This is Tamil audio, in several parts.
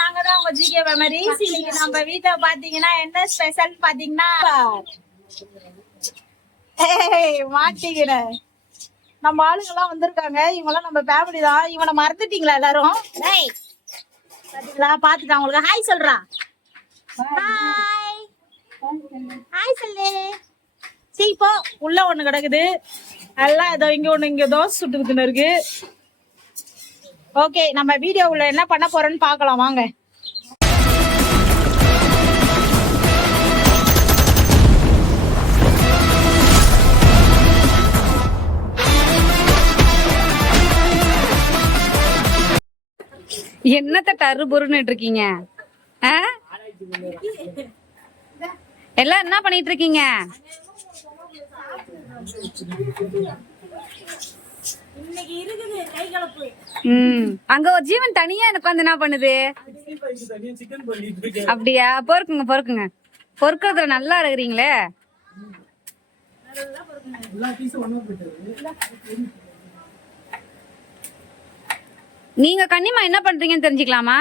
நாங்க தான் உங்க ஜிகே மெமரிஸ். இன்னைக்கு நம்ம வீட்டை பாத்தீங்கன்னா என்ன ஸ்பெஷல் பாத்தீங்கன்னா மாட்டிக்கிற நம்ம ஆளுங்க எல்லாம் வந்திருக்காங்க. இவங்க எல்லாம் நம்ம ஃபேமிலி தான். இவனை மறந்துட்டீங்களா எல்லாரும்? பாத்தீங்களா, பாத்துட்டான். உங்களுக்கு ஹாய் சொல்றா. ஹாய் ஹாய் சொல்லு. சரி, இப்போ உள்ள ஒண்ணு கிடக்குது எல்லாம். ஏதோ இங்க ஒண்ணு, இங்க தோசை சுட்டுக்குன்னு இருக்கு. ஓகே, நம்ம வீடியோவில் என்ன பண்ண போறோம்னு பார்க்கலாம் வாங்க. என்னத்த டரு பொருன்னு இருக்கீங்க? எல்லாம் என்ன பண்ணிட்டு இருக்கீங்க? அங்க ஒரு ஜீவன் தனியா எனக்கு வந்து என்ன பண்ணுது? அப்படியா? பொறுக்குங்க பொறுக்குங்க. பொறுக்கிறதுல நல்லா இருக்கிறீங்களே. நீங்க கன்னிமா என்ன பண்றீங்கன்னு தெரிஞ்சுக்கலாமா?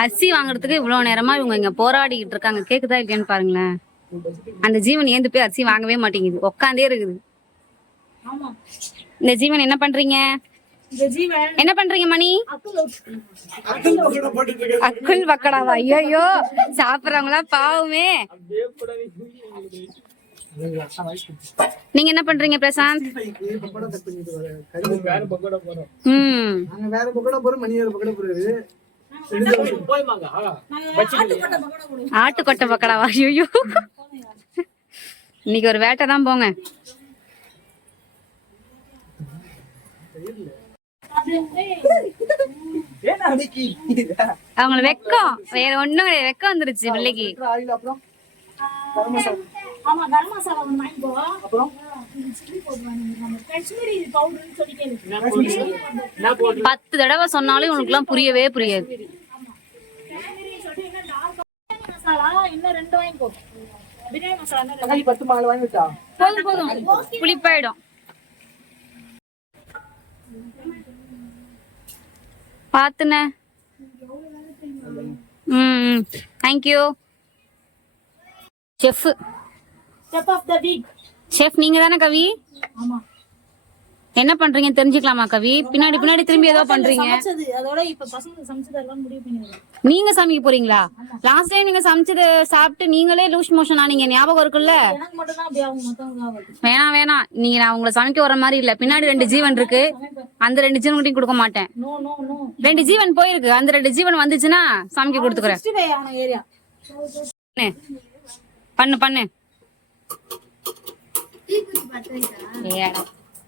அரிசி வாங்குறதுக்கு இவ்வளவு நேரமா இவங்க இங்க போராடிக்கிட்டு இருக்காங்க. கேக்குதா இல்லையான்னு பாருங்களேன். அந்த ஜீவன் ஏந்து போய் அரிசி வாங்கவே மாட்டேங்குது, உட்காந்தே இருக்குது. இந்த ஜீவன் என்ன பண்றீங்க? என்ன பண்றீங்க மணி? அக்குள் பக்கடாவா? ஐயோ, சாப்பிடுறவங்களா பாவமே. நீங்க என்ன பண்றீங்க பிரசாந்த்? ஆட்டுக்கொட்டை பக்கடாவா? ஐயோ, இன்னைக்கு ஒரு வேட்டை தான் போங்க. அவங்களுக்கு வெக்கம், வேற ஒண்ணும் கிடையாது. வெக்கம் வந்துருச்சு பிள்ளைக்கு. 10 தடவை சொன்னாலும் உனக்கு எல்லாம் புரியவே புரியாது. போதும் போதும், புளிப்பாயிடும். பாத்துன. Thank you chef. செஃப் நீங்க தானே கவி? என்ன பண்றீங்க தெரிஞ்சுக்கலாமா கவி? பின்னாடி பின்னாடி திரும்பி ஏதோ பண்றீங்க. நீங்க சமைக்க போறீங்களா? லாஸ்ட் டைம் நீங்க சமைச்சது சாப்பிட்டு நீங்களே லூஸ் மோஷன் ஆனீங்க, ஞாபகம் இருக்குல்ல? வேணாம் வேணாம், நீங்க நான் உங்களை சமைக்க வர மாதிரி இல்ல. பின்னாடி 2 ஜீவன் இருக்கு, அந்த 2 ஜீவன் கிட்டையும் கொடுக்க மாட்டேன். 2 ஜீவன் போயிருக்கு, அந்த 2 ஜீவன் வந்துச்சுன்னா சமைக்க கொடுத்துக்கிறேன். பண்ணு பண்ணு.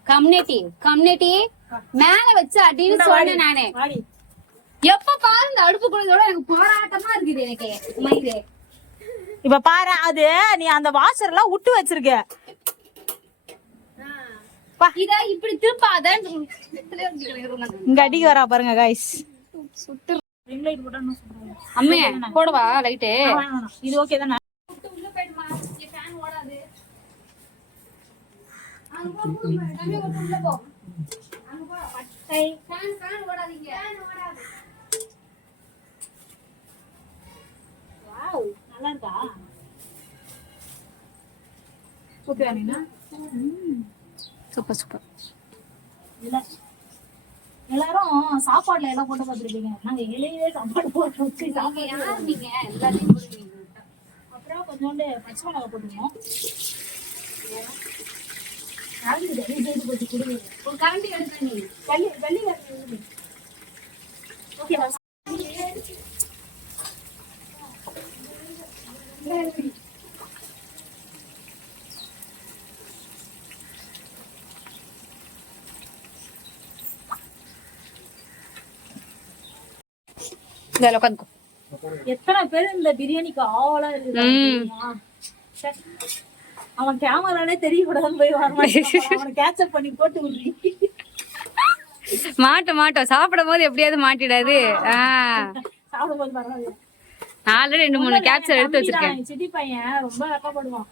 கம்யூனிட்டி கம்யூனிட்டி மேல வச்சு அடின்னு சொன்னேன் நானே. எப்ப பாரு இந்த அடுப்பு குழந்தையோட எனக்கு போராட்டமா இருக்குது. எனக்கு மயிலே இப்ப பாரு, அது நீ அந்த வாஷர் எல்லாம் விட்டு வச்சிருக்க. இத இப்படி திருப்பாத. இங்க அடிக்க வரா பாருங்க கைஸ். அம்மே போடவா லைட்டு? இது ஓகே தானே? Super super. எல்லாரும் சாப்பாடுல எல்லாம் போட்டு பார்த்துருப்பீங்க. நாங்க இலையிலே சாப்பாடு போட்டு வச்சு சாப்பிடுங்க. அப்புறம் கொஞ்சோண்டு பச்சை மிளகா போட்டுக்கணும். ஒரு கரண்டி எடுத்து நீ வெள்ளி ஓகேவா? எத்தனை பேர் இந்த பிரியாணிக்கு ஆவலா இருக்கு. அவன் கேமராலே தெரியக்கூடாதுன்னு போய் வரமாட்டேன். கேட்சப் பண்ணி போட்டு விடுறீ. மாட்டோம் சாப்பிடும் போது எப்படியாவது மாட்டிடாது. சாப்பிடும் போது பரவாயில்ல. ஆல்ரெடி 2-3 கேப்சர் எடுத்து வச்சிருக்கேன். சிட்டி பையன் ரொம்ப வெக்கப்படுவான்.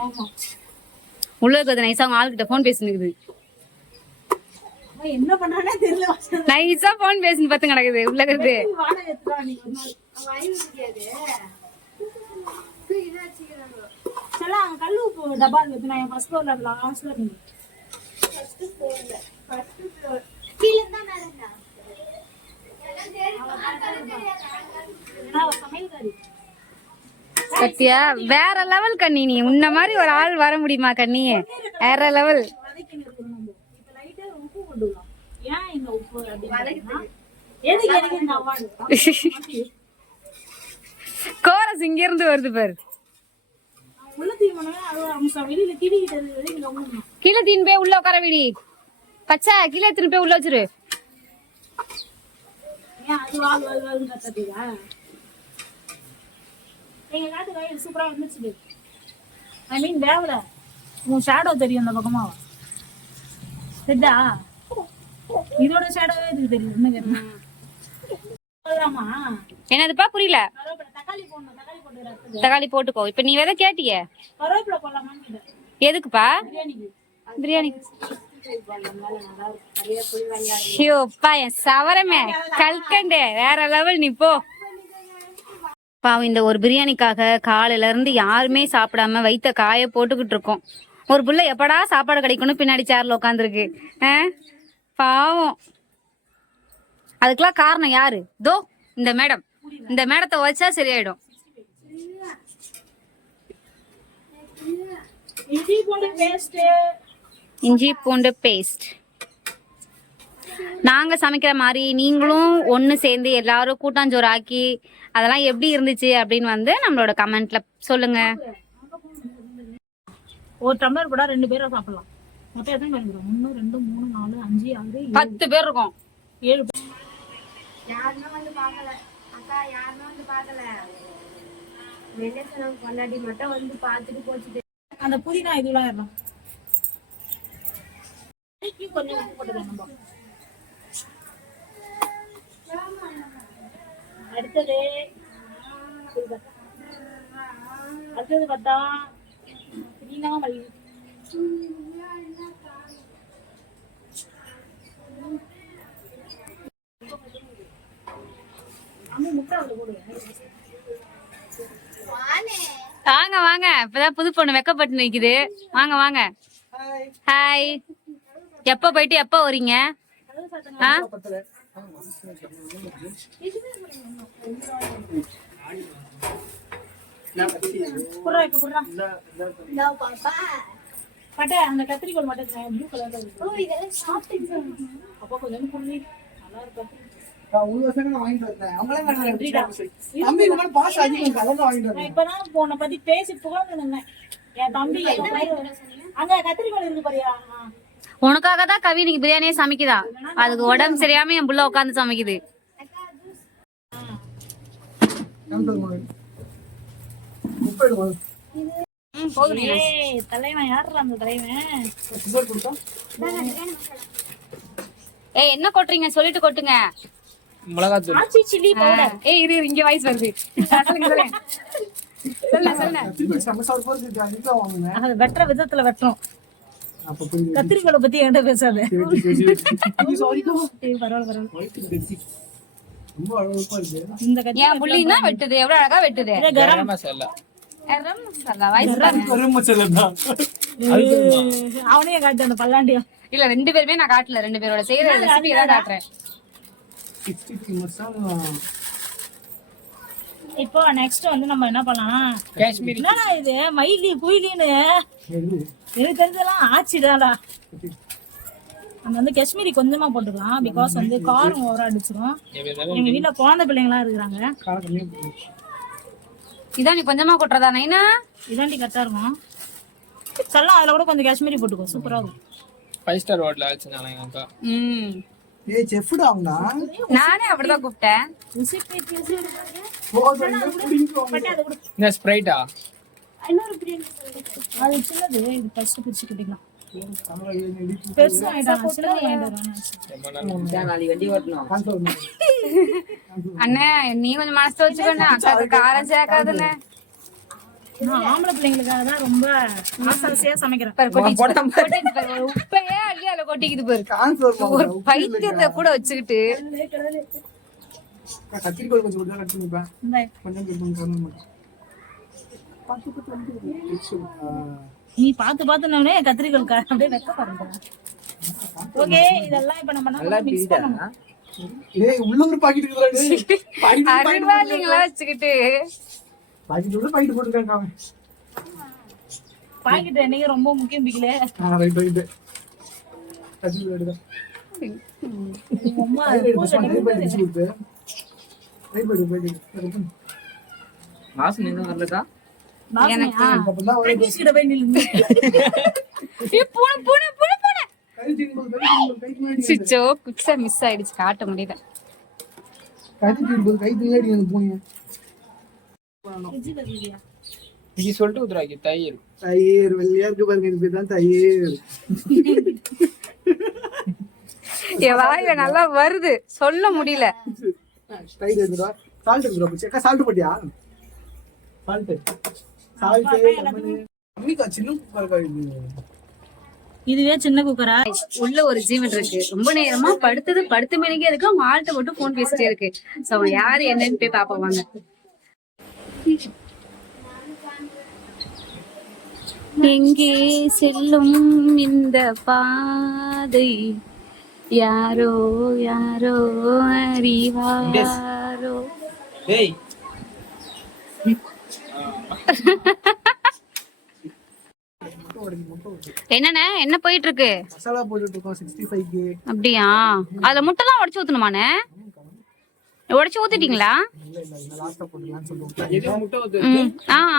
ஆமா உள்ள இருக்கிறது நைஸா அவங்க ஆளுகிட்ட போன் பேசினுக்குது. அவன் என்ன பண்றானே தெரியல. நைஸா போன் பேசின்னு பார்த்து கிடக்குது உள்ள இருக்கிறது. வாடகை எடுத்துட்டு வா நீ ஒரு நாள். அவன் ஐவு முடியாது. சரி அங்க கல்லு உப்பு டப்பா இருக்கு. நான் ஃபர்ஸ்ட் ஃப்ளோர்ல லாஸ்ட்ல இருந்து. First floor. கீழ தான் மேல இருந்தா. நான் சமையல்காரி. சத்யா வேற லெவல் கண்ணி. நீ உன்ன மாதிரி ஒரு ஆள் வர முடியுமா கண்ணி? வேற லெவல். வதக்கின்னு இருக்கணும். இப்ப லைட்டா உப்பு போட்டுடலாம். ஏன் இந்த உப்பு அப்படின்னா எதுக்கு எனக்கு இந்த அவார்டு? கோரஸ் இங்க இருந்து வருது பாரு. உள்ள தீவனமே அது அம்சம் வெளியில கிடிக்கிட்டு இங்க ஊறணும். கீழே தீன் போய் உள்ள உட்கார விடி. பச்சை கீழே திரும்பி போய் உள்ள வச்சிரு. ஏன் அது வாழ் கத்தீங்களா? நீங்க காட்டு காய் சூப்பரா வந்துச்சு. ஐ மீன் வேவல உன் ஷேடோ தெரியும் அந்த பக்கமா. சரிடா இதோட ஷேடோவே இதுக்கு தெரியும். என்ன கேட்டா என்னதுப்பா புரியல. தக்காளி போடணும். தக்காளி போட்டு தக்காளி போட்டுக்கோ. இப்ப நீ வேற கேட்டிய கருவேப்பிலை போடலாமான்னு. எதுக்குப்பா? பிரியாணிக்கு. பிரியாணி. ஐயோப்பா என் சவரமே கல்கண்டு வேற லெவல். நீ போ பாவம். இந்த ஒரு பிரியாணிக்காக காலையில இருந்து யாருமே சாப்பிடாம வயித்த காய போட்டுக்கிட்டு இருக்கோம். ஒரு புள்ள எப்படா சாப்பாடு கிடைக்கும்னு பின்னாடி சேர்ல உட்காந்துருக்கு. பாவம். அதுக்கெல்லாம் காரணம் யாரு? தோ இந்த மேடம். இந்த மேடத்தை வச்சா சரியாயிடும். இஞ்சி பூண்டு பேஸ்ட். நாங்க சமைக்கிற மாதிரி நீங்களும் ஒண்ணு சேர்ந்து எல்லாரும் கூட்டாஞ்சோறு ஆக்கி அதெல்லாம் எப்படி இருந்துச்சு அப்படின்னு வந்து நம்மளோட கமெண்ட்ல சொல்லுங்க. ஒரு டம்ளர் கூட 2 பேரும் சாப்பிடலாம். மொத்தம் எத்தனை பேர் இருக்கும்? 1 2 3 4 5 6 10 பேர் இருக்கும். 7 யாருமே வந்து பார்க்கல அக்கா. யாருமே வந்து பார்க்கல. வெள்ளை கொண்டாடி மட்டும் வந்து பார்த்துட்டு போச்சுட்டு. அந்த புதினா இதெல்லாம் ஏறலாம். கொஞ்சம் உப்பு போட்டுக்கலாம் நம்ம. அடுத்தது பார்த்தா புதினா மல்லி. வாங்க வாங்க. இப்பதான் புது பொண்ணு வெக்கப்பட்டு நிக்குது. வாங்க வாங்க. ஹாய். எப்ப போயிட்டு எப்ப வரீங்க? பட்டை அந்த கத்திரிக்கோள் மட்டும் ப்ளூ கலர்ல இருக்கு. அப்பா கொஞ்சம் புள்ளி நல்லா இருக்கு. இப்பதான் போன பத்தி பேசி புகழ்ந்து என் தம்பி அங்க கத்திரிக்கோள் இருக்கு பாரியா. உனக்காக தான் கவி இன்னைக்கு பிரியாணியே சமைக்குதா. அதுக்கு உடம்பு சரியாம என் புள்ள உட்காந்து சமைக்குது. தலைவன் யாரு அந்த தலைவன்? ஏய் என்ன கொட்டுறீங்க? சொல்லிட்டு கொட்டுங்க. ஆச்சி சில்லி பவுடர். ஏய் இரு இங்க வாய்ஸ் வருது. அது வெட்டுற விதத்துல வெட்டுறோம். கத்திரிக்கோளை பத்தி என்கிட்ட பேசாத. இந்த என் புள்ளின்னா வெட்டுது. எவ்வளவு அழகா வெட்டுது. கரம் மசாலா வாய்ஸ் பாருங்க. அவனையே காட்டு அந்த பல்லாண்டியா. இல்ல 2 பேருமே நான் காட்டல. 2 பேரோட செய்யற ரெசிபி தான் காட்டுறேன். இப்போ நெக்ஸ்ட் வந்து நம்ம என்ன பண்ணலாம்? காஷ்மீரி. என்னடா இது மயிலி குயிலின்னு எனக்கு தெரிஞ்சலாம் ஆச்சிடாடா. நம்ம வந்து காஷ்மீரி கொஞ்சமா போட்டுக்கலாம். பிகாஸ் வந்து காரம் ஓவரா அடிச்சிடும். எங்க வீட்டுல குழந்தை பிள்ளைங்களா இருக்கிறாங்க. இதான் நீ கொஞ்சமா கொட்டுறதா நைனா? இதாண்டி கரெக்டா இருக்கும். சொல்லலாம் அதுல கூட கொஞ்சம் காஷ்மீரி போட்டுக்கோ. சூப்பரா இருக்கும். 5 ஸ்டார் ஹோட்டல் ஆச்சுனாங்க. ஏய் செஃப்டா அவனா? நானே அப்படிதான் கூப்பிட்டேன். என்ன ஸ்ப்ரைட்டா? இன்னொரு பிரியாணி அது சின்னது. இது ஃபர்ஸ்ட் பிரிச்சு கட்டிக்கலாம். பெருசா ஆயிட்டாங்க. சின்னது ஆயிட்டாங்க. அண்ணே நீ கொஞ்சம் மனசு வச்சுக்கோண்ணே. அக்காக்கு காரம் சேர்க்காதுண்ணே. நான் ஆம்பளை பிள்ளைங்களுக்காக தான் ரொம்ப ஆசாசியா சமைக்கிறேன். உப்பையே அள்ளி அதுல கொட்டிக்குது பாரு. கான்ஃபிளவர் ஒரு பைத்தியத்தை கூட வச்சுக்கிட்டு கத்திரிக்கோள் கொஞ்சம் கொஞ்சம் கட் பண்ணிப்பேன். இந்தாய். கொஞ்சம் கட் பண்ணி நீ பாத்து பாத்துனே கத்திரிக்கோள் அப்படியே வெக்க பாருங்க. ஓகே, இதெல்லாம் இப்ப நம்ம மிக்ஸ் பண்ணணும். ஏய் உள்ள ஒரு பாக்கெட் இருக்குடா. அறிவாளிங்களா வச்சுக்கிட்டு பாக்கெட் உள்ள பாக்கெட் போட்டுருக்காங்க அவன். பாக்கெட் என்னைக்கு ரொம்ப முக்கியம் பிக்கல. Right right. கத்திரிக்கோள் எடுடா. அம்மா ரைட் போடு. மாசம் என்ன வரலதா? எனக்கு அப்பதான் ஒரு கிட்ட போய் நில்லு. பூனை பூனை பூனை பூனை கை தீங்கும்போது சிச்சோ குச்சா மிஸ் ஆயிடுச்சு, காட்ட முடியல. கை தீங்கடி எனக்கு போனீங்க. நீ சொல்லிட்டு உதராக்கி தயிர். தயிர் வெள்ளையா இருக்கு பாருங்க, இது பேர் தான் தயிர். என் வாயில நல்லா வருது, சொல்ல முடியல. தயிர் எடுத்துடா. சால்ட் எடுத்துடா. செக்கா சால்ட் போட்டியா? சால்ட் அம்மிக்கா சின்ன குக்கரா இது. இதுவே சின்ன குக்கரா? உள்ள ஒரு ஜீவன் இருக்கு, ரொம்ப நேரமா படுத்து மணிக்கே இருக்கு. அவங்க ஆள்கிட்ட மட்டும் போன் பேசிட்டே இருக்கு. சோ அவங்க யாரு என்னன்னு போய் பாப்போம் வாங்க. எங்கே செல்லும் இந்த பாதை, யாரோ யாரோ அறிவாரோ. டேய் என்னண்ணே என்ன போயிட்டு இருக்கு? மசாலா போட்டுட்டு இருக்கோம் 65க்கு. அப்படியா? அதுல முட்டை தான் உடைச்சு ஊத்தணுமாண்ணே? உடைச்சு ஊத்திட்டீங்களா? இல்ல இல்ல இந்த லாஸ்டா போட்டுலாம்னு சொல்லுவோம். எது முட்டை ஊத்து?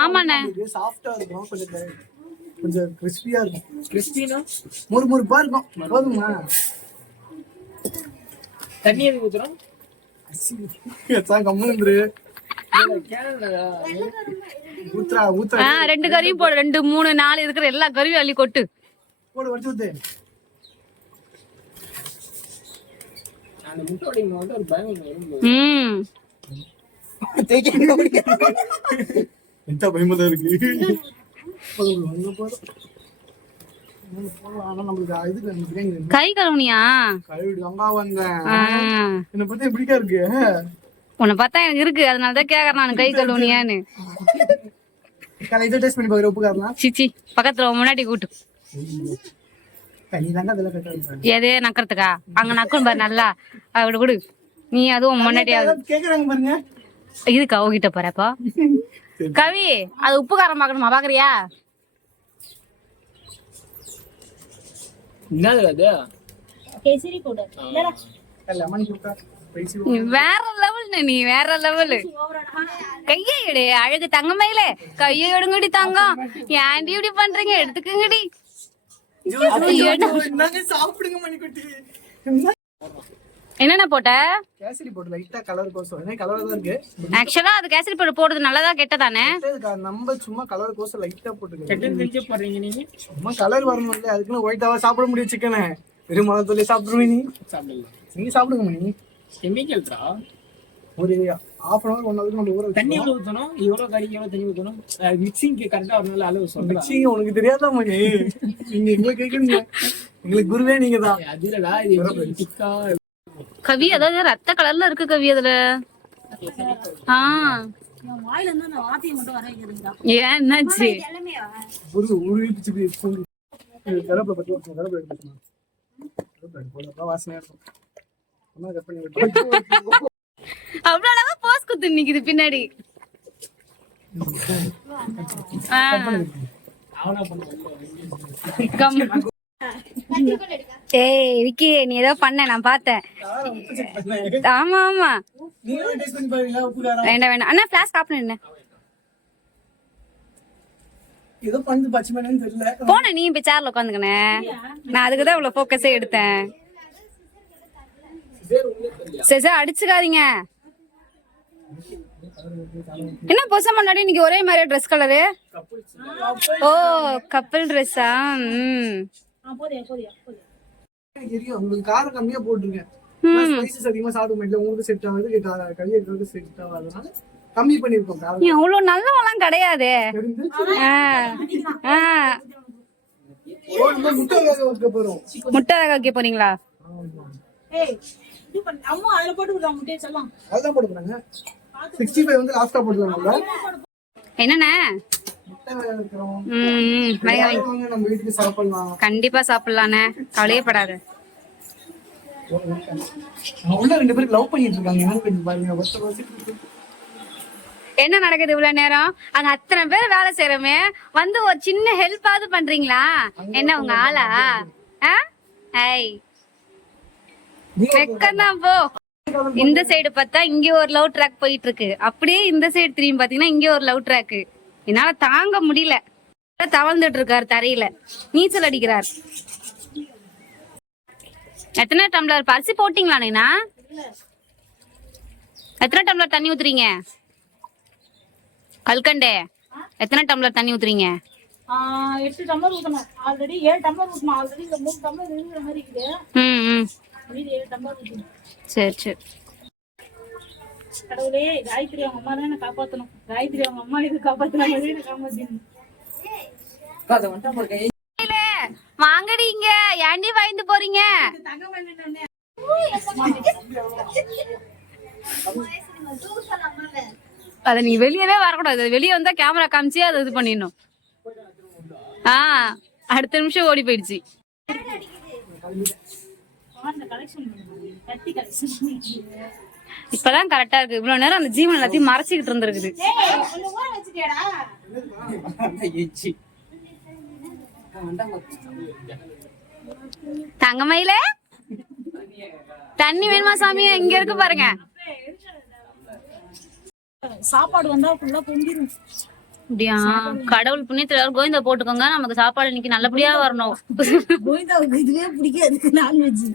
ஆமாண்ணே. இது சாஃப்ட்டா இருக்கும், கொஞ்சம் கிறிஸ்பியா இருக்கும். கிறிஸ்டினா முறுமுறுப்பா இருக்கும். போதுமா? தண்ணி எதுக்கு ஊத்துறோம்? அதான் கம்முன்னு கேனடா ஊத்ரா ஊத்ரா. 2 கறியும் போடு, 2 3 4 இருக்கிற எல்லா கறியும் அள்ளி கொட்டு. போடு வச்சு ஊத்து. அந்த முட்டை உடைங்க வந்து ஒரு பயம் வரும். எந்த பயமா தான் இருக்கு. கை கழுவுனியா? கழுவிடு அங்க வந்தேன். என்ன பத்தி எப்படிக்கா இருக்கு? உன்னை பார்த்தா எனக்கு இருக்கு, அதனாலதான் கேக்குறேன் நான் கை கழுவுனியான்னு. இதை டேஸ்ட் பண்ணி பாக்குற உப்பு காரலாம். சிச்சி பக்கத்துல முன்னாடி கூட்டு. தண்ணி தாங்க அதெல்லாம் கட்டாது. எது நக்கறதுக்கா? அங்க நக்கும் பாரு நல்லா. அப்படி கொடு நீ, அதுவும் முன்னாடி. கேக்குறாங்க பாருங்க. இதுக்கு அவகிட்ட போறப்பா கவி, அது உப்பு காரம் பாக்கணுமா? பாக்குறியா? என்னது அது? கேசரி போடு. லெமன் குக்கா நீ வேற லெவல், நீ வேற லெவல். கையை எடு அழகு தங்கமயிலே, கையை எடுங்கடி தங்கம். ஏன்டி இப்படி பண்றீங்க? எடுத்துக்கங்கடி. சாப்பிடுங்க மணிக்குட்டி. என்னென்ன போட்ட? கேசரி போட்டு லைட்டா கலர் கோசம். என்ன கலரா தான் இருக்கு. ஆக்சுவலா அது கேசரி போட்டு போடுறது நல்லதா கெட்டதானே? நம்ம சும்மா கலர் கோசம் லைட்டா போட்டுருக்கோம். கெட்டன் தெரிஞ்சு போடுறீங்க நீங்க. சும்மா கலர் வரணும் இல்ல, அதுக்குன்னு ஒயிட்டாவா சாப்பிட முடியும் சிக்கனை? வெறும் மிளகாத்தூளே சாப்பிடுவே நீ? சாப்பிடலாம். நீங்க சாப்பிடுங்க மணி. கெமிக்கல்டா. ஒரு 1/2 hour 1 hour நம்ம ஊற தண்ணி எவ்வளவு ஊத்தணும்? இவ்வளவு கறிக்கு எவ்வளவு தண்ணி ஊத்தணும்? மிக்சிங்க்கு கரெக்டா ஒரு நாள் அளவு சொல்றேன். மிக்சிங் உனக்கு தெரியாதா மணி? நீங்க எங்களை கேக்குறீங்க, எங்களுக்கு குருவே நீங்க தான். அது இல்லடா, இது டிக்கா கவி அதாவது ரத்த கலர்ல இருக்கு கவி அதுல. வாயில இருந்து அந்த வார்த்தையை மட்டும் வர வைக்கிறீங்களா? ஏன் என்னாச்சு? ஒரு பிச்சு கருவேப்பிலை பத்தி கருவேப்பிலை எடுத்துக்கணும். கருவேப்பிலை போல வாசனையா இருக்கும். அம்மா கட் பண்ணி விட்டு அவ்வளவு அழகா போஸ் குத்து நிக்குது பின்னாடி. ஏய் விக்கி, நீ ஏதோ பண்ண நான் பார்த்தேன். ஆமா ஆமா வேண்டாம் வேண்டாம் அண்ணா, பிளாஸ் காப்பணும். என்ன ஏதோ பண்ணு பச்சைமேனு தெரியல. போன நீ இப்ப சேர்ல உட்காந்துக்கனே, நான் அதுக்குதான் இவ்வளவு போக்கஸே எடுத்தேன். சரி சரி அடிச்சுக்காதீங்க. என்ன புதுசா முன்னாடி இன்னைக்கு ஒரே மாதிரி ட்ரெஸ் கலரு? ஓ கப்பல் ட்ரெஸ்ஸா? உங்களுக்கு காரம் கம்மியா போட்டுருங்க. ஸ்பைசஸ் அதிகமா சாப்பிட மாட்டல, உங்களுக்கு செட் ஆகுது. கல்யாணத்துக்கு செட் ஆகாதனால கம்மி பண்ணிருக்கோம் நீ அவ்வளவு நல்லவெல்லாம் கிடையாதே. ஆ, ஆ. முட்டை வேக வைக்க போறோம். முட்டை வேக வைக்க போறீங்களா? ஏய் இது பண்ணு அம்மா அதுல போட்டு விடுறா முட்டையை செல்லம். அதான் போடுறாங்க. 65 வந்து லாஸ்டா போடுறாங்க. என்னண்ணே? முட்டை வேக வைக்கிறோம். வேக வை. வாங்க நம்ம வீட்டுக்கு சாப்பிடலாம். கண்டிப்பா சாப்பிடலாண்ணே, கவலையே படாத. உள்ள 2 பேரும் லவ் பண்ணிட்டு இருக்காங்க. என்ன பண்ணி பாருங்க. வருஷம் என்ன நடக்குது இவ்வளவு நேரம்? அங்க அத்தனை பேர் வேலை செய்யறோமே, வந்து ஒரு சின்ன ஹெல்ப்பாவது பண்றீங்களா? என்ன உங்க ஆளா? வெக்கம்தான் போ. இந்த சைடு பார்த்தா இங்க ஒரு லவ் ட்ராக் போயிட்டு இருக்கு, அப்படியே இந்த சைடு திரும்பி பாத்தீங்கன்னா இங்க ஒரு லவ் ட்ராக். என்னால தாங்க முடியல. தவழ்ந்துட்டு இருக்காரு தரையில, நீச்சல் அடிக்கிறார். எத்தனை டம்ளர் பரிசி போட்டீங்களா நீனா? எத்தனை டம்ளர் தண்ணி ஊத்துறீங்க? கல்கண்டே எத்தனை டம்ளர் தண்ணி ஊத்துறீங்க? 8 டம்ளர் ஊத்தணும். ஆல்ரெடி 7 டம்ளர் ஊத்தணும். ஆல்ரெடி இந்த 3 டம்ளர் இருக்கிற மாதிரி இருக்குது. மீதி 7 டம்ளர் ஊத்தணும். சரி சரி. கடவுளே, காயத்ரி அவங்க அம்மா தான் என்ன காப்பாத்தணும். காயத்ரி அவங்க அம்மா இது காப்பாத்துறாங்க, என்ன காப்பாத்தணும். வாங்கடி இங்க, ஏண்டி பயந்து போறீங்க? அத நீ வெளியவே வரக்கூடாது. வெளியே வந்தா கேமரா காமிச்சு அதை இது பண்ணிடணும். அடுத்த நிமிஷம் ஓடி போயிடுச்சு. இப்பதான் கரெக்டா இருக்கு. இவ்வளவு நேரம் அந்த ஜீவன் எல்லாத்தையும் மறைச்சிக்கிட்டு இருந்திருக்குது. தங்கமயில தண்ணி வேணுமா சாமி? இங்க இருக்கு பாருங்க. சாப்பாடு வந்தா ஃபுல்லா பொங்கிரும். அப்படியா? கடவுள் புண்ணியத்துல கோவிந்தா போட்டுக்கோங்க, நமக்கு சாப்பாடு இன்னைக்கு நல்லபடியா வரணும். கோவிந்தாவுக்கு இதுவே பிடிக்காது, நான்வெஜ்.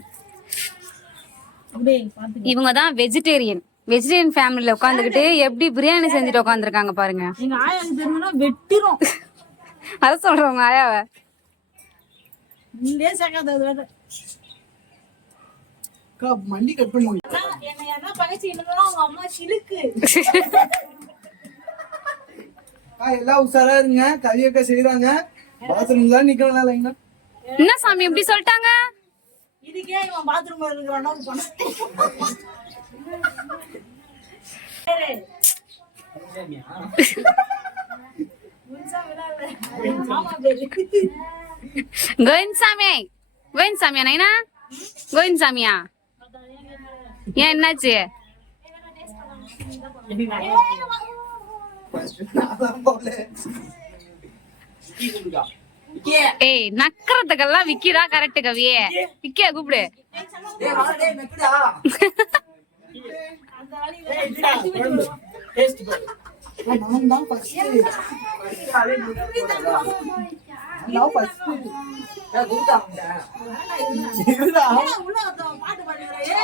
இவங்கதான் வெஜிடேரியன். வெஜிடேரியன் ஃபேமிலில உட்காந்துக்கிட்டு எப்படி பிரியாணி செஞ்சுட்டு உட்காந்துருக்காங்க பாருங்க. எங்க ஆயாக்கு தெரியும்னா வெட்டிரும். அத சொல்றவங்க ஆயாவ நீங்களே சேர்க்காத. மண்டி கட் பண்ணுவாங்க. என்ன என்ன பகைச்சிட்டு அவங்க அம்மா சிலுக்கு. எல்லாம் உஷாரா இருங்க. கவியக்கா செய்யறாங்க. பாத்ரூம் தான் நிக்கலாம் இல்லைங்க. என்ன சாமி இப்படி சொல்லிட்டாங்க? இதுக்கே இவன் பாத்ரூம்ல இருக்கிறானோ பண்ண. கோவிந்தசாமி, கோவிந்தசாமியா நைனா? கோவிந்தசாமியா? ஏன் என்னாச்சு? ஏய், நக்கறதுக்கெல்லாம் விக்கிடா. கரெக்ட் கவியே, விக்கியா கூப்பிடு.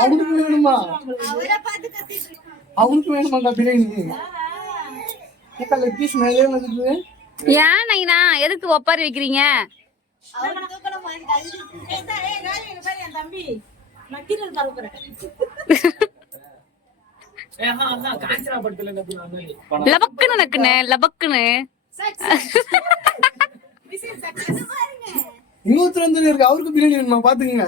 அவனுக்கு வேணுமா? அவனுக்கு வேணுமாக்கா பிரியாணி? பீஸ் மேலே வந்துருக்கு. ஏன் நைனா எதுக்கு ஒப்பாரி வைக்கிறீங்க? தம்பி நக்கீரன் தரப்புறேன். லபக்குன்னு நக்குன்னு லபக்குன்னு. இன்னொருத்தர் வந்து இருக்கு, அவருக்கு பிரியாணி வேணுமா? பாத்துக்கங்க.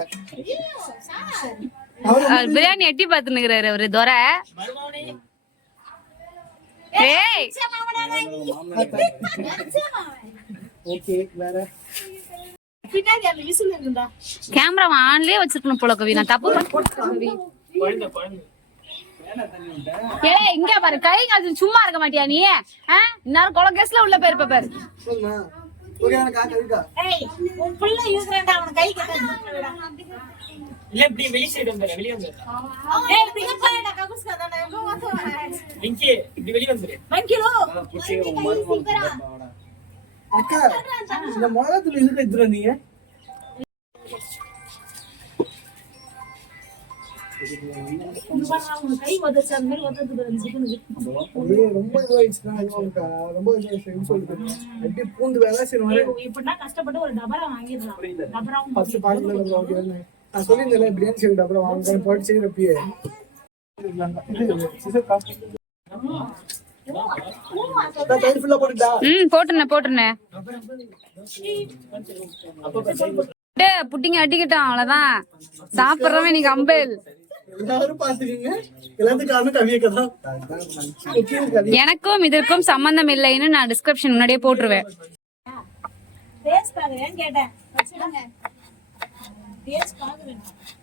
அவர் பிரியாணி எட்டி பாத்துனுக்குறாரு அவரு துரை. ஏய், கேமரா ஆன்லயே வச்சிருக்கணும் போல கவி. நான் தப்பு பண்ண. ஏய், இங்க பாரு, கை காசு சும்மா இருக்க மாட்டியா நீ? இன்னொரு கொலை கேஸ்ல உள்ள போயிருப்ப பாரு. அக்கா, இந்த மிளகாத்தூள் எதுக்கு எடுத்துட்டு வந்தீங்க? ரொம்ப இதுவாயிடுச்சுன்னா ரொம்ப எப்படி பூண்டு வேலை செய்யணும். கஷ்டப்பட்டு ஒரு டபரா வாங்கிடலாம். ஃபர்ஸ்ட் பாக்கல நான் சொல்லியிருந்தேன் பிரியாணி செய்ய டபரா வாங்க போட்டு செய்யறப்பயே. தயிர் ஃபுல்லா போட்டுட்டா போட்டுருண்ணே புட்டிங்க அட்டிக்கிட்டான் அவ்வளவுதான் சாப்பிடுறவன் நீங்க அம்பேல் எல்லாரும் பாத்துக்கீங்க. எல்லாத்துக்கும் காரணம் கவியக்கா தான். எனக்கும் இதற்கும் சம்பந்தம் இல்லைன்னு நான் டிஸ்கிரிப்ஷன் முன்னாடியே போட்டுருவேன்.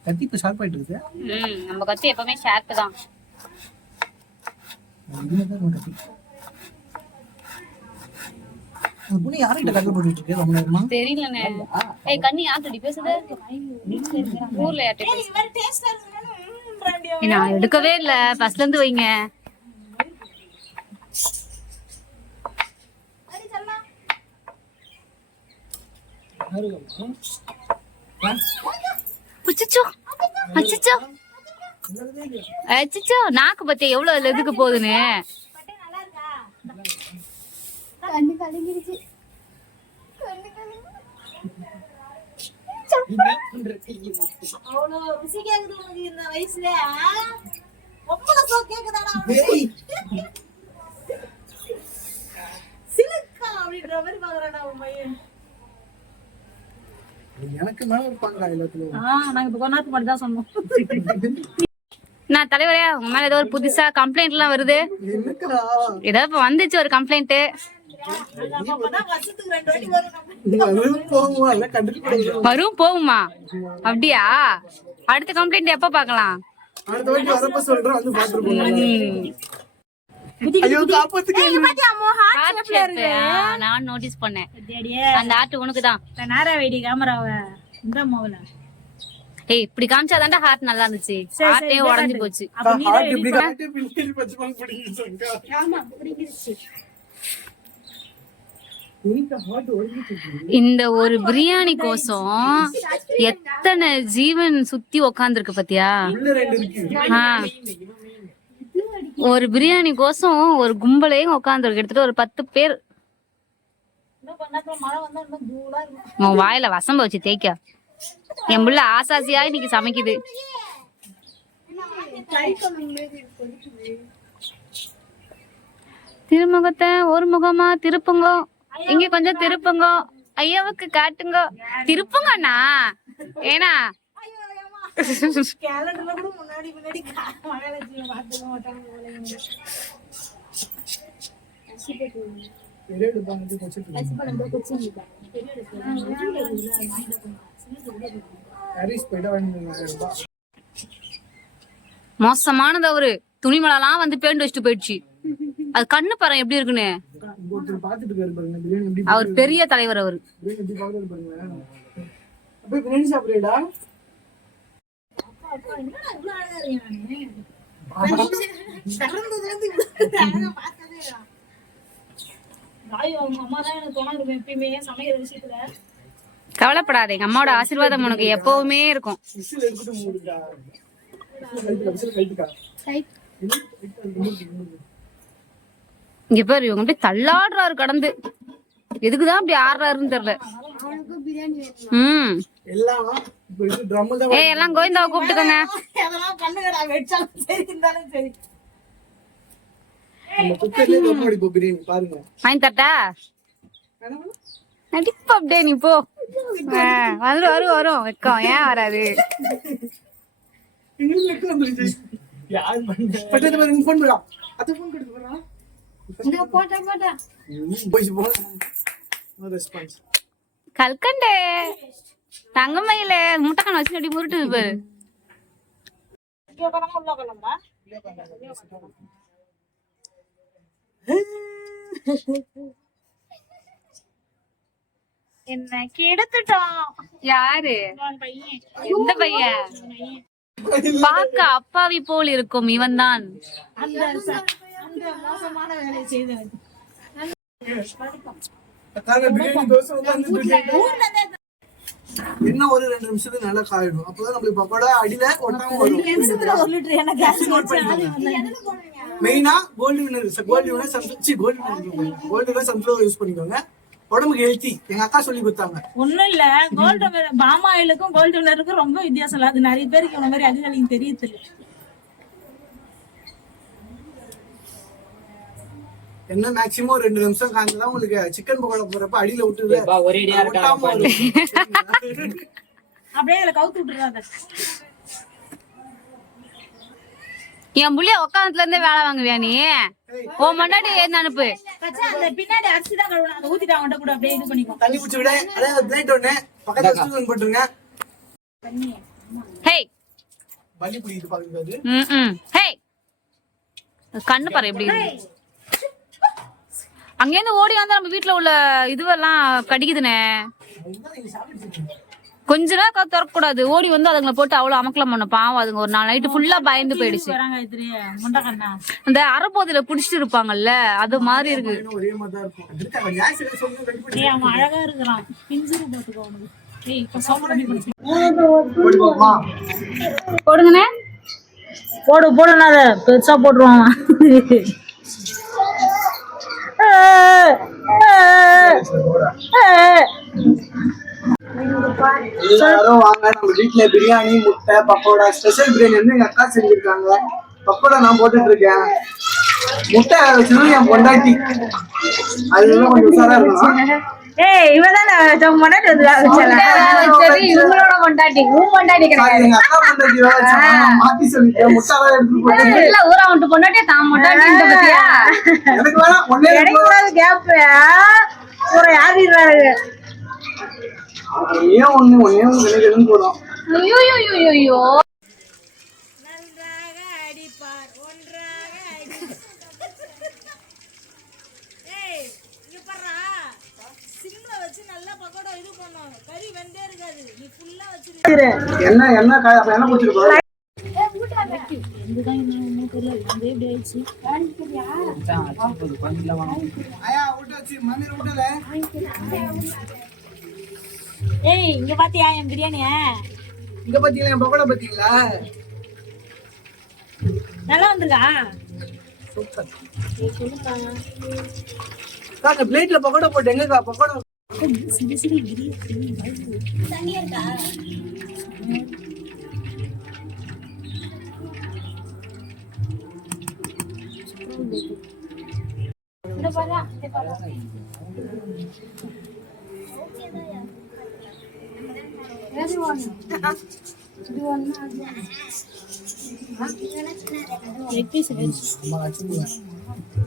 கத்தி இப்ப ஷார்ப் ஆயிட்டு இருக்கு. நம்ம கத்தி எப்பவுமே ஷார்ப் தான். புனி யார்கிட்ட கல்ல போட்டுட்டு இருக்கு ரொம்ப நேரமா? தெரியலண்ணே. ஏய் கண்ணி யார்கிட்ட பேசுது? ஊர்ல யார்கிட்ட? நான் எடுக்கவே இல்ல. ஃபர்ஸ்ட்ல இருந்து வைங்க. அச்சச்சோ அச்சச்சோ அச்சச்சோ நாக்கு பத்தி எவ்வளவு எதுக்கு போகுதுன்னு. கண்ணு கலங்கிருச்சு. அவ்வளவு ருசி கேக்குது உனக்கு இந்த வயசுல. ரொம்ப சோ கேக்குதாடா சிலுக்கா அப்படின்ற மாதிரி பாக்குறாடா உன் பையன். எனக்கு மேல இருப்பாங்க எல்லாத்துலயும். நாங்க இப்ப கொண்டாத்து மட்டும் தான் சொன்னோம். நான் தலைவரே உங்க மேல ஏதோ ஒரு புதுசா கம்ப்ளைண்ட் எல்லாம் வருது. என்னக்கா ஏதோ இப்ப வந்துச்சு ஒரு கம்ப்ளைண்ட். வருஷத்துக்கு 2 வாட்டி வரும். வரும் போகுமா இல்ல கண்டுபிடிக்க வரும் போகுமா? அப்படியா? அடுத்த கம்ப்ளைண்ட் எப்ப பாக்கலாம்? அடுத்த வாட்டி வரப்ப சொல்றேன் வந்து பாத்துட்டு போங்க. ஐயோ காப்பாத்துக்கு. நான் நோட்டீஸ் பண்ணேன். அந்த ஆட்டு உனக்குதான். நேரா வெடி கேமராவை இந்த மோகல. ஏய் இப்படி காமிச்சாதான்டா ஹார்ட் நல்லா இருந்துச்சு. ஹார்ட்டே உடைஞ்சு போச்சு. ஹார்ட் இப்படி காட்டி பின்னாடி பச்சைமாங்க பிடிங்கிருச்சுங்க. ஆமா புரிஞ்சிருச்சு. இந்த ஒரு பிரியாணி கோசம் எத்தனை ஜீவன் சுத்தி உக்காந்துருக்கு பாத்தியா? ஒரு பிரியாணி கோசம் ஒரு கும்பலையும் உட்காந்துருக்கு. எடுத்துட்டு ஒரு 10 பேர். உன் வாயில வசம்ப வச்சு தேய்க்க. என் புள்ள ஆசாசியா இன்னைக்கு சமைக்குது. திருமுகத்தை ஒரு முகமா திருப்புங்க. இங்க கொஞ்சம் திருப்புங்க. ஐயாவுக்கு காட்டுங்க. திருப்புங்கண்ணா. ஏனா கேலண்டர்ல கூட முன்னாடி முன்னாடி மகாலட்சுமி பாத்துக்க மாட்டாங்க. மோசமானது அவரு. துணிமலாம் வந்து பேண்ட் வச்சுட்டு போயிடுச்சு. அது கண்ணு பாரு எப்படி இருக்குன்னு. அவர் பெரிய தலைவர். அவரு கவலைப்படாத. எங்க அம்மாவோட ஆசீர்வாதம் உனக்கு எப்பவுமே இருக்கும். இங்க பாரு இவங்க அப்படியே தள்ளாடுறாரு கடந்து. எதுக்குதான் அப்படி ஆடுறாருன்னு தெரியல. ஏய் எல்லாம் கோவிந்தாவை கூப்பிட்டுக்கோங்க. வாங்கி தட்டா நடிப்பு அப்படியே நீ போ. வரும் வைக்கம். ஏன் வராது? கல்கண்டே தங்கமயில முட்டைக்கான வச்சு அப்படி முருட்டு பாரு. என்ன கெடுத்துட்டோம். யாரு? எந்த பையன்? பாக்க அப்பாவி போல் இருக்கும் இவன் தான். மோசமான வேலையை செய்தது. என்ன ஒரு 2 நிமிஷத்துக்கு நல்லா காயிடும். அப்பதான் நம்மளுக்கு பக்கோடா அடியில ஒட்டாம வரும். மெயினா கோல்டு வினர் சன்ஃப்ளவர் யூஸ் பண்ணிக்கோங்க. உடம்புக்கு ஹெல்த்தி. எங்க அக்கா சொல்லி கொடுத்தாங்க. ஒண்ணும் இல்ல கோல்டு பாம் ஆயிலுக்கும் கோல்டு வினருக்கும் ரொம்ப வித்தியாசம் இல்ல. அது நிறைய பேருக்கு இந்த மாதிரி அதிகாரியும் தெரியல. 2 நிமிஷம் என்ன மேக்ஸிமம் 2 நிமிஷம் காய்ச்சதான் உங்களுக்கு சிக்கன் பக்கோடா போறப்ப அடியில விட்டுருது. எப்பா ஒரேடியா இருக்கா ஒட்டாம வரும். அப்படியே அதுல கவுத்து விட்டுறாங்க. என் புள்ளிய உக்காந்ததுல இருந்தே வேலை வாங்குவியா நீ? ஓ மண்டாடி ஏந்து அனுப்பு. கச்சா அந்த பின்னாடி அரிசி தான் கழுவணும். அதை ஊத்திட்டு அவன்கிட்ட கூட அப்படியே இது பண்ணிக்கோ. தண்ணி குடிச்சு விட அதே பிளேட் ஒண்ணு பக்கத்துல ஸ்டூல் போட்டுருங்க. ஹேய் பலி புடிக்குது பாக்குறது. ஹேய் கண்ணு பாரு எப்படி இருக்கு. அங்கேருந்து ஓடி வந்தா நம்ம வீட்டுல உள்ள இதுவெல்லாம் கடிக்குதுனே. கொஞ்ச நேரம் திறக்க கூடாது. ஓடி வந்து அதுங்களை போட்டு அவ்வளவு அமக்கலம் பண்ண பாவம். அதுங்க ஒரு நாள் நைட்டு ஃபுல்லா பயந்து போயிடுச்சு. அந்த அரைப்போதையில புடிச்சிட்டு இருப்பாங்கல்ல அது மாதிரி இருக்கு. ஒரே மாதிரி தான் இருக்கும். அதுக்கு கேஸ் எல்லாம் சொல்லி ரெடி பண்ணி அவன் அழகா இருக்கிறான். பிஞ்சிரு போட்டுக்கோ அவனுக்கு. ஏய் இப்ப சவுண்ட் பண்ணி போடுவோமா? போடுங்கண்ணே. போடுனா அதை பெருசா போட்டுருவான். எல்லாரும் வாங்க, நம்ம வீட்டுல பிரியாணி, முட்டை, பக்கோடா, ஸ்பெஷல் பிரியாணி வந்து எங்க அக்கா செஞ்சிருக்காங்க. பக்கோடா நான் போட்டுட்டு இருக்கேன். முட்டை வச்சது என் பொண்டாட்டி. அதுதான் கொஞ்சம் உஷாரா இருக்கணும். ஏய் இவதானே முன்னாடி வந்து இவங்களோட கொண்டாட்டி கொண்டாடி சாரி, எங்க அக்கா பொண்டாட்டி வேலை வச்சாங்க. நான் மாத்தி சொல்லிட்டேன். முட்டை வேலை எடுத்துட்டு போயிட்டேன். ஊரா வந்துட்டு பொண்டாட்டி தான் கொண்டாட்டி பத்தியா? எனக்கு வேணாம், ஒன்னே கேப் ஒரு ஆதிடுறாரு. ஏன் ஒண்ணு கிடைக்குதுன்னு போதும். ஐயோ நன்றாக அடிப்பார் ஒன்றாக அடி. ஏய் இங்க பாருடா, சிம்ல வச்சு நல்லா பக்கோடா இது பண்ணணும். கறி வெந்தே இருக்காது. நீ ஃபுல்லா வச்சிரு. என்ன காய் அப்ப என்ன குடிச்சிட்டு போற? ஆயா விட்டு வச்சு மம்மில விட்டல. ஏய் இங்க பாத்தியா என் பிரியாணிய? இங்க பாத்தீங்களா என் பக்கோடா பாத்தீங்களா? நல்லா வந்திருக்கா? சூப்பர். அந்த பிளேட்ல பக்கோடா போட்டு எங்கக்கா பக்கோடா? தண்ணி இருக்கா?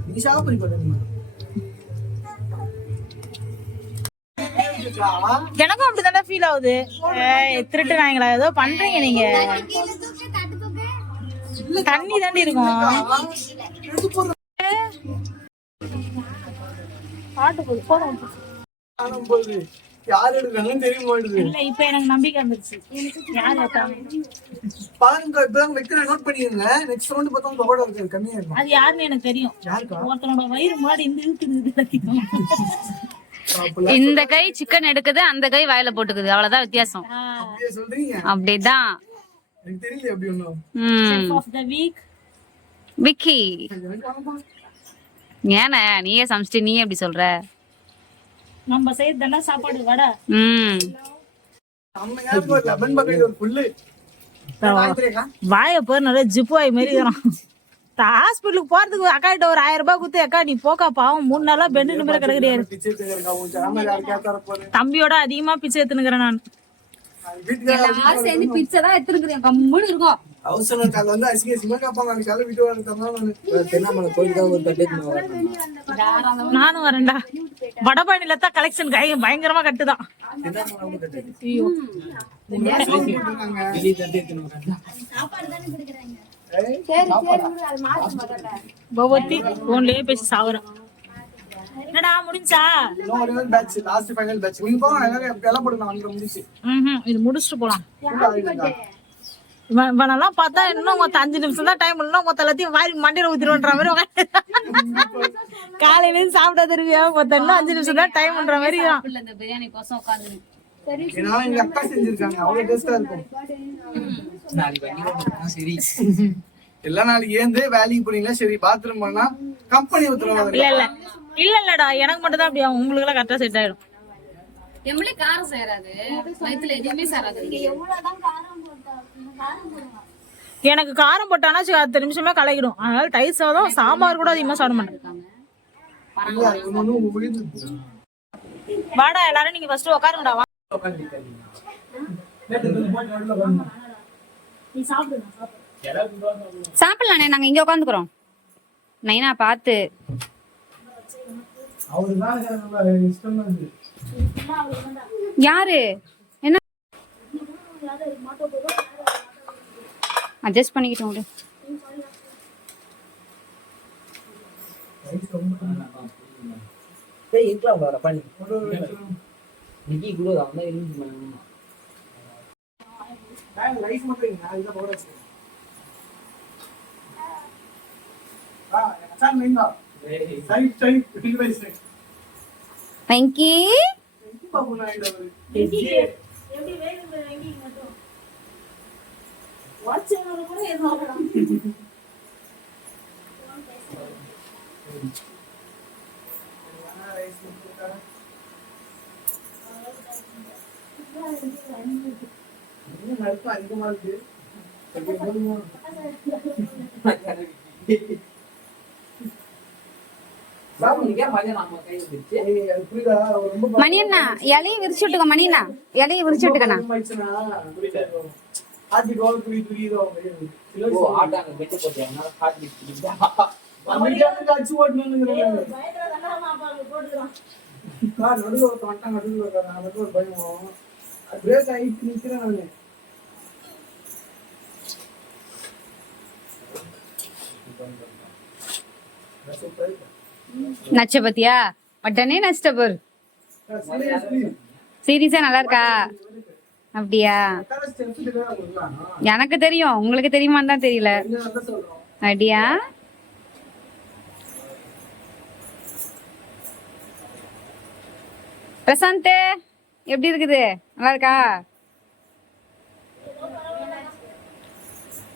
நீ சாப்பிடு பாருங்க. எனக்கும் அப்படிதானே ஃபீல் ஆகுது. திருட்டு நாய்ங்களா ஏதோ பண்றீங்க நீங்க. தண்ணி தாண்டி இருக்கும். யாரு எடுக்கிறாங்கன்னு தெரிய மாட்டேங்குது. இல்ல இப்ப எனக்கு நம்பிக்கை வந்துருச்சு. யார் வைப்பாங்க பாருங்க, இப்பதான் வைக்கிறேன், நோட் பண்ணிருங்க. நெக்ஸ்ட் ரவுண்ட் பார்த்தா பக்கோடா இருக்கு கம்மியா இருக்கும். அது யாருன்னு எனக்கு தெரியும். யாருக்கா? ஒருத்தனோட வயிறு முன்னாடி இந்த இழுக்குது. இந்த கை சிக்கன் எடுக்குது, அந்த கை வாயில போட்டுக்குது. அவ்வளவுதான் வித்தியாசம். அப்படியே சொல்றீங்க? அப்படிதான். எனக்கு தெரியல அப்படி ஒண்ணும். Of the week Vicky. ஏன்னா நீயே சமைச்சிட்டு நீயே எப்படி சொல்ற? நம்ம செய்யறதெல்லாம் சாப்பாடு வடை. நம்ம யாருக்கு ஒரு லெமன் பக்கெட் ஒரு புல்லு வாங்கிக்கிறேக்கா. வாய போற நிறைய ஜிப்பாய் மாதிரி இருக்கிறான். ஹாஸ்பிட்டலுக்கு போறதுக்கு அக்கா கிட்ட ஒரு 1000 ரூபாய் குத்து, அக்கா நீ போக்கா பாவம் 3 நாளா பெண்டு நிமிர கிடக்குறியாரு. பிச்சை எடுத்துக்கறேன். உன் சாம யார் கேட்கற போறேன். தம்பியோட அதிகமா பிச்சை எடுத்துக்கிறேன் நான். எல்லாரும் சேர்ந்து பிச்சை தான் எடுத்துக்கிறேன். கம்முன்னு இருக்கும். அவசரம் கால வந்து அசிங்கமா கேட்பாங்க. அந்த கால வீட்டு வந்து தந்தாங்க. தென்னாமலை கோயிலுக்காக ஒரு தட்டேத்து வரேன். நானும் வரேன்டா. வடபழனில தான் கலெக்ஷன் பயங்கரமா கட்டுதான். ஐயோ வெளிய தட்டேத்து வரேன். பவத்தி போன்லயே பேசி சாவறேன். என்னடா முடிஞ்சா? இன்னொரு பேட்ச் லாஸ்ட் ஃபைனல் பேட்ச். நீங்க போங்க, எல்லாம் போட்டு நான் வந்து முடிச்சு. இது முடிச்சிட்டு போலாம். இவனெல்லாம் பார்த்தா இன்னும் 5 நிமிஷம் தான் டைம். இன்னும் மொத்த எல்லாத்தையும் வாரி மண்டையில ஊத்திடுன்ற மாதிரி காலையில சாப்பிடாத இருக்கியா? மொத்த இன்னும் 5 நிமிஷம் தான் டைம்ன்ற மாதிரி இந்த பிரியாணி கோசம் உட்காந்து ஏன்னா எங்க அக்கா செஞ்சிருக்காங்க, அவ்வளவு டேஸ்டா இருக்கும். நாளைக்கு வண்டி சரி. எல்லா நாளைக்கு ஏந்து வேலைக்கு போனீங்களா? சரி பாத்ரூம் போனா கம்பெனி உத்தரவாதம் இல்லடா, எனக்கு மட்டும் தான் அப்படி ஆகும். உங்களுக்கு எல்லாம் கரெக்டா செட் ஆயிடும். எம்லே காரம் சேராது, வயித்துல எதுவுமே சேராது. எவ்வளவுதான் காரம் போடுவாங்க. எனக்கு காரம் போட்டானா 10 நிமிஷமே கலக்கிடும். அதனால தயிர் சாதம் சாம்பார் கூட அதிகமா சாப்பிட மாட்டேன். இல்ல, அது ஒண்ணு விழுந்து வாடா எல்லாரும் நீங்க ஃபர்ஸ்ட் உட்காருங்கடா வா. நீ சாப்பிடு நான் சாப்பிடு. சாப்பிடலாண்ணே, நாங்க இங்க உட்காந்துக்கிறோம். நைனா பார்த்து. அவருதான் இஷ்டம் தான் இது. யாரு என்ன அட்ஜஸ்ட் பண்ணிக்கிட்டோம் விடு. ஏய் இருக்கலாம் வர பண்ணி நிக்கி கூட அந்த இருந்து ரைஸ் மட்டும் இங்க நான் இத போட வச்சிருக்கேன். அச்சான் நீங்க சைட் ஃபில் ரைஸ். வெங்கி பாபு நாயுடு அவரு. எப்படி வேணுங்க வெங்கி மட்டும். வாட்ஸ்அப்ல கூட ஏதோ ஆகலாம். ரைஸ் மட்டும் இன்னும் நடுப்பு அதிகமா இருக்கு. மணி அண்ணா இலையை விரிச்சு விட்டுக்க. மணி அண்ணா இலையை விரிச்சு விட்டுக்கண்ணா. நச்ச பத்தியா உடனே நஷ்ட போரு. சீரியஸா நல்லா இருக்கா? அப்படியா? எனக்கு தெரியும், உங்களுக்கு தெரியுமான்னு தான் தெரியல. அப்படியா? பிரசாந்த் எப்படி இருக்குது? நல்லா இருக்கா?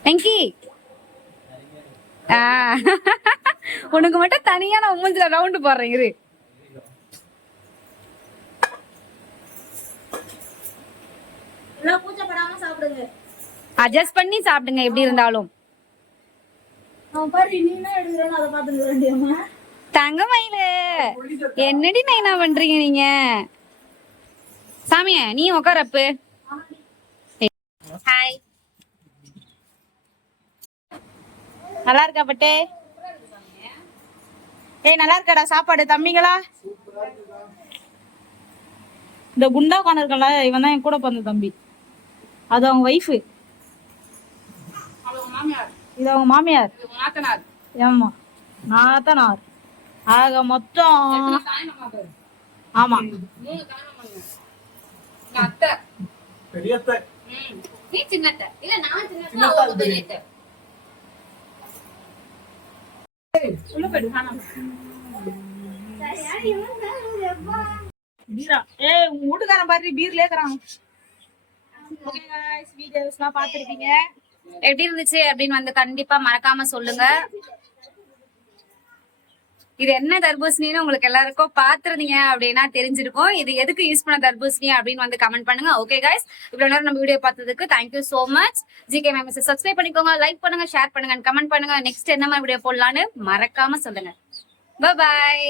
வெங்கி உனக்கு மட்டும் தனியா நான் மூஞ்சில ரவுண்டு போடுறேன் இரு. எல்லாம் கூச்சப்படாம சாப்பிடுங்க. அட்ஜஸ்ட் பண்ணி சாப்பிடுங்க எப்படி இருந்தாலும். அவன் பாரு நீ என்ன எடுக்கறன்னு அதை பாத்துக்க வேண்டியம்மா. தங்க மயிலு என்னடி நைனா பண்றீங்க நீங்க? சாமிய நீ உட்காரப்பு. ஹாய், நல்லா இருக்கா பட்டே? ஏய் நல்லா இருக்காடா சாப்பாடு தம்பிங்களா? இந்த குண்டா உட்காந்து இருக்கல இவன் தான் என் கூட பிறந்த தம்பி. அது அவங்க ஒய்ஃபு, இது அவங்க மாமியார். ஏமா நாத்தனார் ஆக மொத்தம். ஆமா பெரியத்த நீ சின்னத்த இல்ல நான் சின்னத்த. ஏய் உங்க வீட்டுக்காரன் பாரு பீர்ல ஏத்துறான். ஓகே गाइस வீடியோஸ்லாம் பாத்துருப்பீங்க. எப்படி இருந்துச்சு அப்படின்னு வந்து கண்டிப்பா மறக்காம சொல்லுங்க. இது என்ன தர்பூசணின்னு உங்களுக்கு எல்லாருக்கும் பாத்துருந்தீங்க அப்படின்னா தெரிஞ்சிருக்கும். இது எதுக்கு யூஸ் பண்ண தர்பூசணி அப்படின்னு வந்து கமெண்ட் பண்ணுங்க. ஓகே गाइस, இவ்வளவு நேரம் நம்ம வீடியோ பார்த்ததுக்கு thank you so much. GK mams subscribe பண்ணிக்கோங்க, லைக் பண்ணுங்க, ஷேர் பண்ணுங்க, கமெண்ட் பண்ணுங்க. நெக்ஸ்ட் என்ன மாதிரி வீடியோ போடலான்னு மறக்காம சொல்லுங்க. Bye bye.